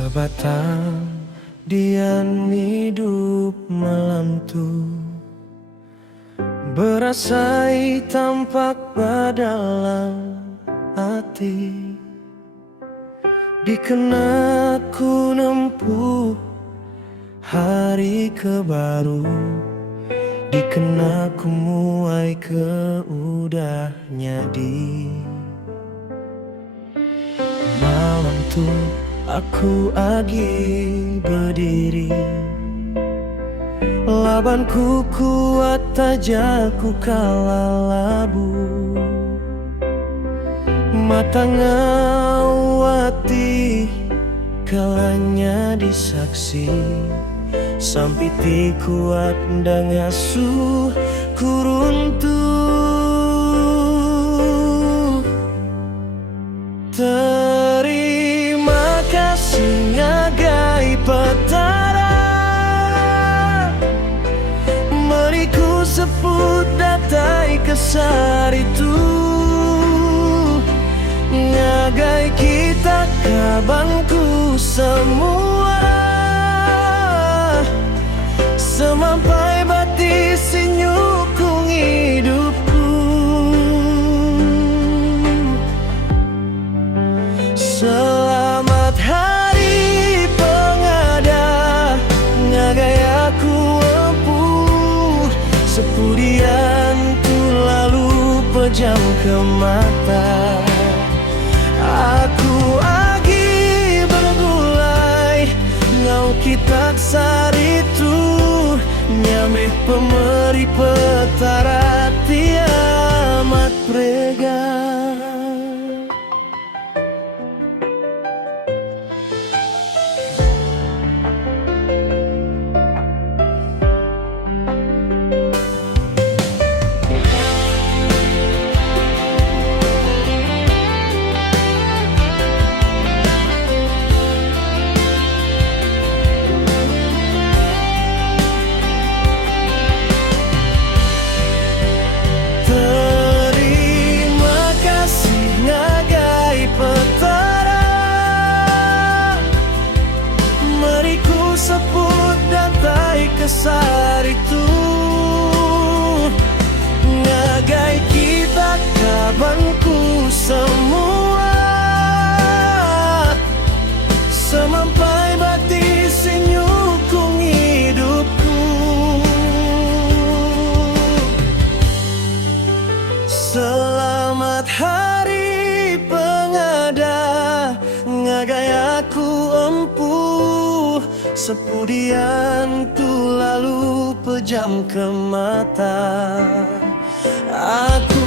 Sebatang dian hidup malam tu, berasai tampak dalam hati. Dikena ku nempuh hari kebaru, dikena ku muai ke udah nyadi. Malam tu aku agi berdiri, labanku kuat aja ku kalah labu. Mata ngawati kalanya disaksi, sampiti kuat ndang asuh kuruntuh. Terima kasih ngagai petara, meriku seput datai kesar itu. Ngagai kita kabangku semua, semampai bati sinyukung hidupku. Selamat hari pengada, ngagai aku empuh, sepudian tu lalu pejam ke mata. Aku agi bergulai ngau kita sar itu, nyameh pemeri petara tiamat prega. Seput datai kesar itu, ngagai kita kabanku semua, semampai bati sinyukung hidupku. Selamat hari pengada, ngagai aku empuh, sepudian tu lalu pejam ke mata. Aku